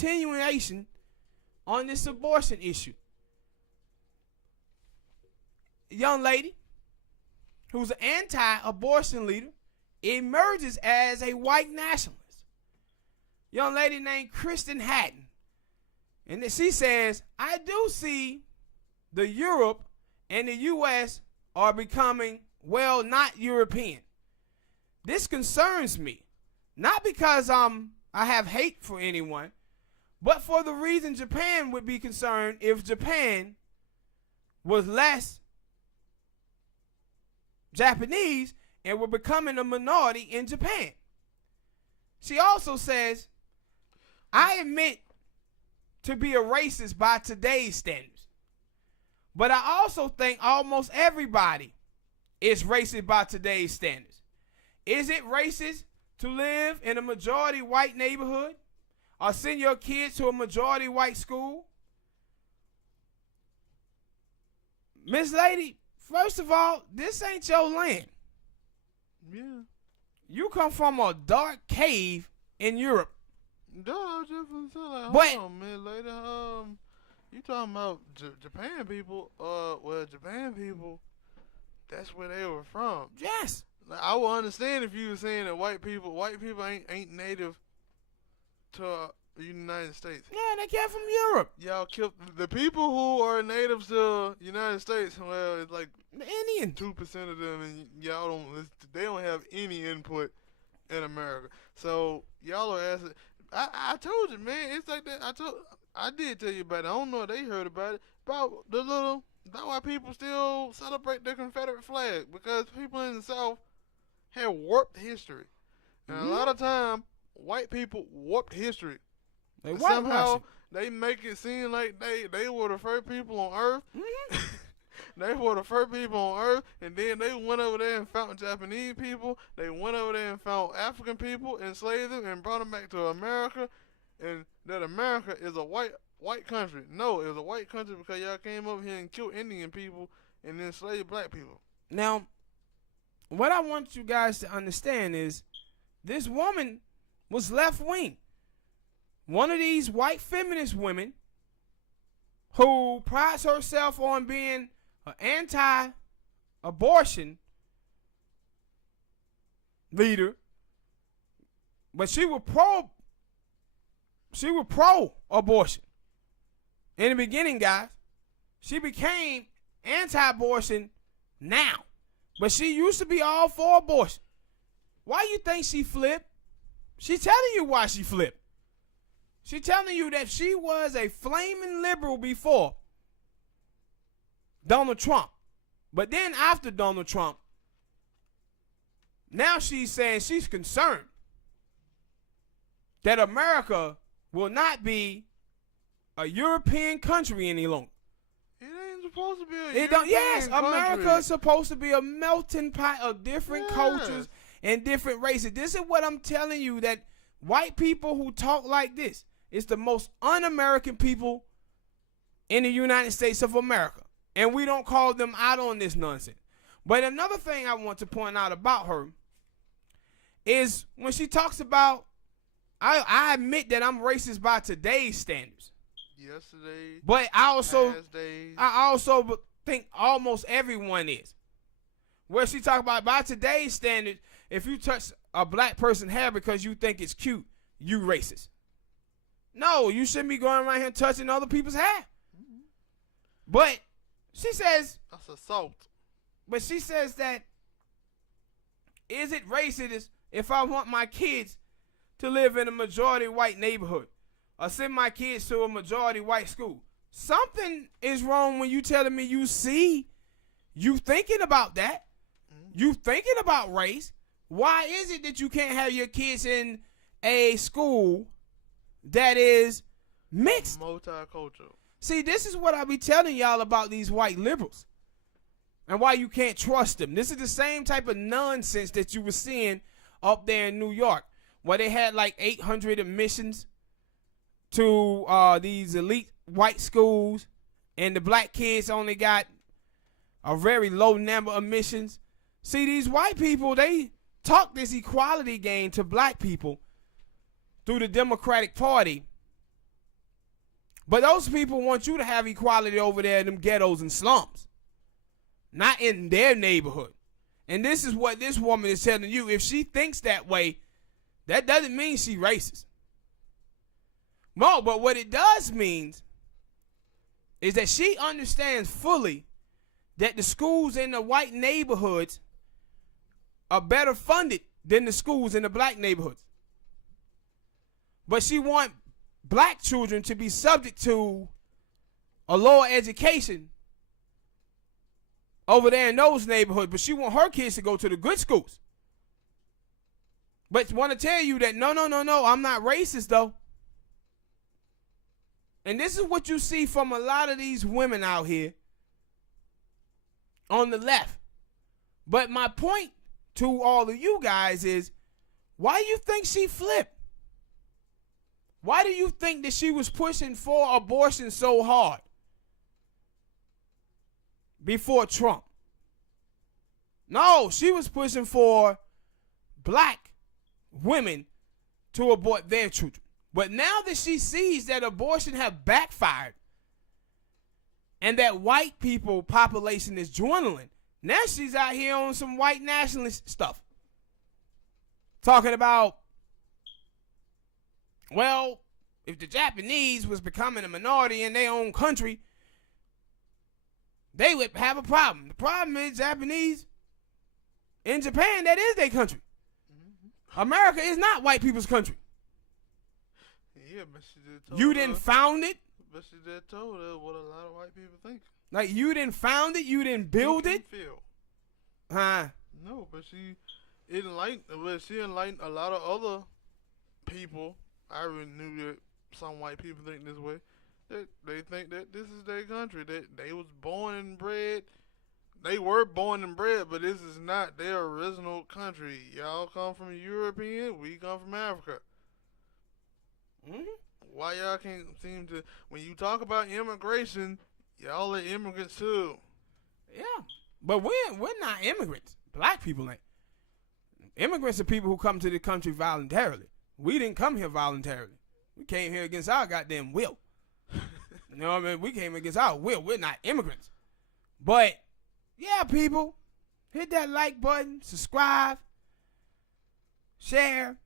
continuation on this abortion issue. Young lady who's an anti-abortion leader emerges as a white nationalist. Young lady named Kristen Hatten. And then she says, I do see the Europe and the U.S. are becoming, well, not European. This concerns me. Not because I have hate for anyone, but for the reason Japan would be concerned if Japan was less Japanese and were becoming a minority in Japan. She also says, I admit to be a racist by today's standards, but I also think almost everybody is racist by today's standards. Is it racist to live in a majority white neighborhood or send your kids to a majority white school? Miss Lady, first of all, this ain't your land. Yeah. You come from a dark cave in Europe. No, I was just gonna say, like, But- hold on, man, later, you talking about Japan people? Well, Japan people, that's where they were from. Yes. Like, I would understand if you were saying that white people ain't native to the United States. Yeah, they came from Europe. Y'all killed the people who are natives to the United States. Well, it's like The Indians. 2% of them, and y'all don't. They don't have any input in America. So y'all are asking. I told you, man. It's like that. I did tell you about it. I don't know if they heard about it. About why people still celebrate the Confederate flag, because people in the South have warped history, and a lot of time white people warped history. They And whitewash somehow it. they make it seem like they were the first people on Earth. Mhm. They were the first people on Earth, and then they went over there and found Japanese people. They went over there and found African people, enslaved them, and brought them back to America. And that America is a white country. No, it was a white country because y'all came over here and killed Indian people and enslaved black people. Now, what I want you guys to understand is this woman was left-wing. One of these white feminist women who prides herself on being an anti-abortion leader, but she was pro-abortion. In the beginning, guys, she became anti-abortion now, but she used to be all for abortion. Why you think she flipped? She telling you why she flipped. She telling you that she was a flaming liberal before Donald Trump. But then after Donald Trump, now she's saying she's concerned that America will not be a European country any longer. It ain't supposed to be a It don't. European Yes, country. America is supposed to be a melting pot of different cultures and different races. This is what I'm telling you, that white people who talk like this is the most un-American people in the United States of America. And we don't call them out on this nonsense. But another thing I want to point out about her is when she talks about, I admit that I'm racist by today's standards. Yesterday, But I also days. think almost everyone is. Where she talk about, by today's standards, if you touch a black person's hair because you think it's cute, you racist. No, you shouldn't be going around here touching other people's hair. But she says, That's assault. but she says that, is it racist if I want my kids to live in a majority white neighborhood or send my kids to a majority white school? Something is wrong when you telling me you thinking about that. You thinking about race. Why is it that you can't have your kids in a school that is mixed? Multicultural. See, this is what I be telling y'all about these white liberals and why you can't trust them. This is the same type of nonsense that you were seeing up there in New York, where they had like 800 admissions to these elite white schools, and the black kids only got a very low number of admissions. See, these white people, they talk this equality game to black people through the Democratic Party, But those people want you to have equality over there in them ghettos and slums, not in their neighborhood. And this is what this woman is telling you. If she thinks that way, that doesn't mean she racist. No, but what it does mean is that she understands fully that the schools in the white neighborhoods are better funded than the schools in the black neighborhoods. But she wants black children to be subject to a lower education over there in those neighborhoods, but she want her kids to go to the good schools. But want to tell you that no, I'm not racist though. And this is what you see from a lot of these women out here on the left. But my point to all of you guys is, why do you think she flipped? Why do you think that she was pushing for abortion so hard before Trump? No, she was pushing for black women to abort their children. But now that she sees that abortion have backfired and that white people population is dwindling, now she's out here on some white nationalist stuff. Talking about, well, if the Japanese was becoming a minority in their own country, they would have a problem. The problem is Japanese in Japan, that is their country. America is not white people's country. Yeah, but she did told You didn't found it. But she did told her what a lot of white people think. Like, you didn't found it, you didn't build it. Feel. Huh? No, but she enlightened a lot of other people. I already knew that some white people think this way. That they think that this is their country. That they was born and bred. They were born and bred, but this is not their original country. Y'all come from European, we come from Africa. Mm-hmm. Why y'all can't seem to, when you talk about immigration, y'all are immigrants too. Yeah, but we're not immigrants. Black people ain't. Immigrants are people who come to the country voluntarily. We didn't come here voluntarily. We came here against our goddamn will. You know what I mean? We came against our will. We're not immigrants. But, yeah, people, hit that like button, subscribe, share,